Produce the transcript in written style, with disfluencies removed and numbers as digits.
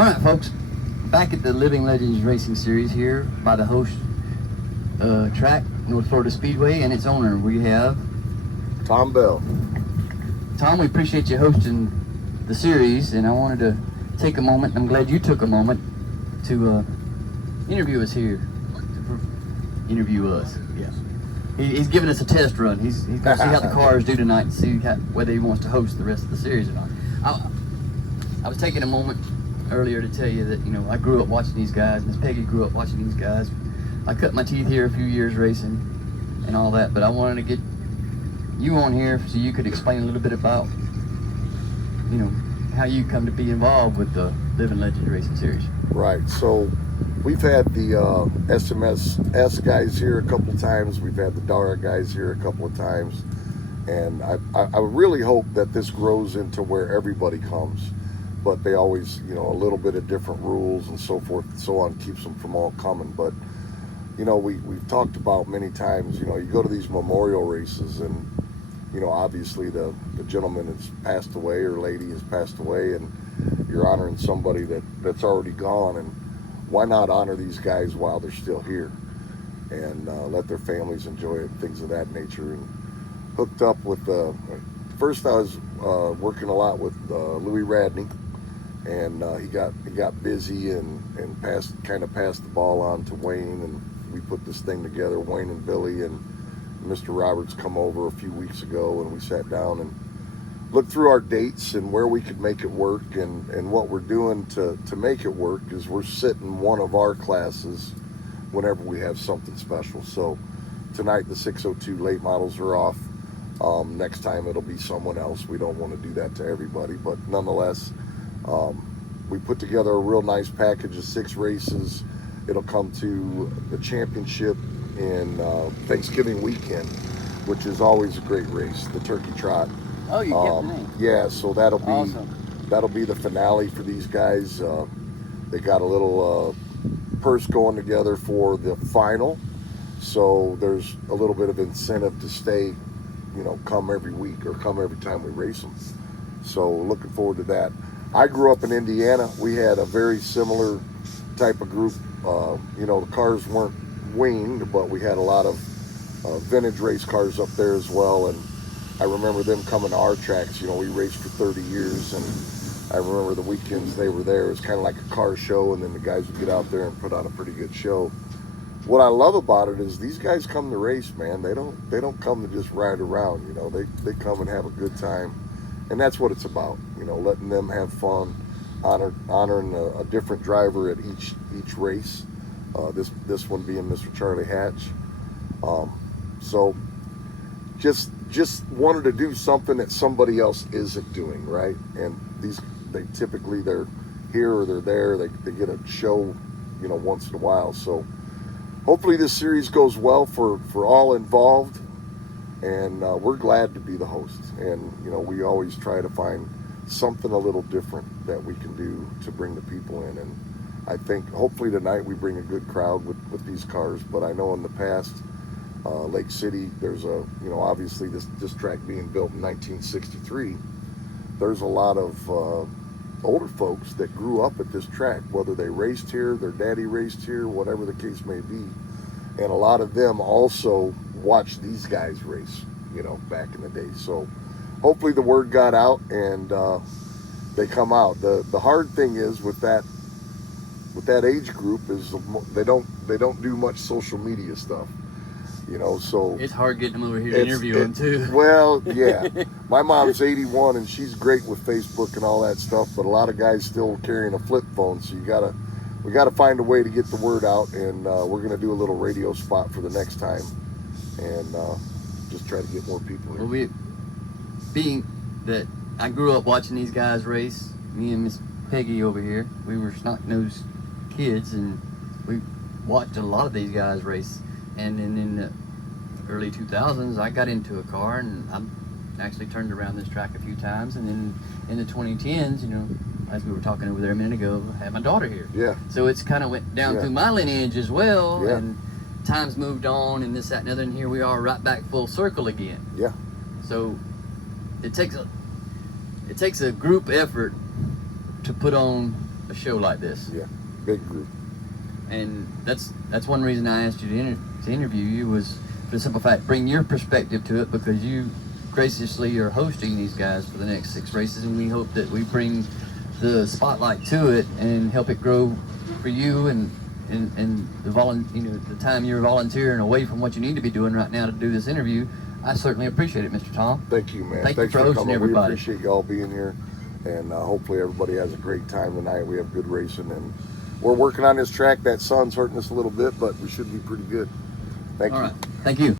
All right, folks, back at the Living Legends Racing Series here by the host track, North Florida Speedway, and its owner, we have Tom Bell. Tom. We appreciate you hosting the series, and I wanted to take a moment, I'm glad you took a moment to interview us here. Interview us, yeah. He's giving us a test run. He's going to see how the cars do tonight and see whether he wants to host the rest of the series or not. I was taking a moment earlier to tell you that, you know, I grew up watching these guys. Miss Peggy grew up watching these guys. I cut my teeth here a few years racing and all that, but I wanted to get you on here so you could explain a little bit about, you know, how you come to be involved with the Living Legends Racing Series. Right. So we've had the SMS guys here a couple times. We've had the Dara guys here a couple of times. And I really hope that this grows into where everybody comes. But they always, you know, a little bit of different rules and so forth and so on keeps them from all coming. But, you know, we've talked about many times, you know, you go to these memorial races and, you know, obviously the gentleman has passed away or lady has passed away and you're honoring somebody that's already gone. And why not honor these guys while they're still here and let their families enjoy it, things of that nature. And hooked up with, first I was working a lot with Louis Radney, and he got busy and passed the ball on to Wayne, and we put this thing together. Wayne and Billy and Mr. Roberts come over a few weeks ago, and we sat down and looked through our dates and where we could make it work, and what we're doing to make it work is we're sitting one of our classes whenever we have something special. So tonight the 602 late models are off. Next time it'll be someone else. We don't want to do that to everybody, but nonetheless, we put together a real nice package of 6 races. It'll come to the championship in Thanksgiving weekend, which is always a great race, the Turkey Trot. Oh, you get the name. Yeah, so that'll be awesome. That'll be the finale for these guys. They got a little purse going together for the final, so there's a little bit of incentive to stay, you know, come every week or come every time we race them. So looking forward to that. I grew up in Indiana. We had a very similar type of group. You know, the cars weren't winged, but we had a lot of vintage race cars up there as well. And I remember them coming to our tracks. You know, we raced for 30 years, and I remember the weekends they were there. It was kind of like a car show, and then the guys would get out there and put on a pretty good show. What I love about it is these guys come to race, man. They don't come to just ride around. You know, they come and have a good time, and that's what it's about. You know, letting them have fun, honoring a different driver at each race. This one being Mr. Charlie Hatch. So just wanted to do something that somebody else isn't doing, right? And they're here or they're there. They get a show, you know, once in a while. So hopefully this series goes well for all involved, and we're glad to be the host. And, you know, we always try to find something a little different that we can do to bring the people in. And I think hopefully tonight we bring a good crowd with these cars. But I know in the past, Lake City, there's obviously this track being built in 1963, there's a lot of older folks that grew up at this track, whether they raced here, their daddy raced here, whatever the case may be. And a lot of them also watched these guys race, you know, back in the day. So hopefully the word got out and they come out. The hard thing is with that age group is they don't do much social media stuff. You know, so it's hard getting them over here to interview them too. Well, yeah. My mom's 81 and she's great with Facebook and all that stuff, but a lot of guys still carrying a flip phone, so we gotta find a way to get the word out, and we're gonna do a little radio spot for the next time, and just try to get more people here. Well, being that I grew up watching these guys race, me and Miss Peggy over here, we were snot-nosed kids, and we watched a lot of these guys race. And then in the early 2000s, I got into a car, and I actually turned around this track a few times. And then in the 2010s, you know, as we were talking over there a minute ago, I had my daughter here. Yeah. So it's kind of went down through my lineage as well. Yeah. And times moved on, and this, that, and the other, and here we are right back full circle again. Yeah. So it takes a group effort to put on a show like this. Yeah, big group. And that's one reason I asked you to interview you, was for the simple fact, bring your perspective to it, because you graciously are hosting these guys for the next 6 races, and we hope that we bring the spotlight to it and help it grow for you and the time you're volunteering away from what you need to be doing right now to do this interview. I certainly appreciate it, Mr. Tom. Thank you, man. Thanks for coming. hosting everybody. We appreciate y'all being here, and hopefully everybody has a great time tonight. We have good racing, and we're working on this track. That sun's hurting us a little bit, but we should be pretty good. Thank you. All right. Thank you.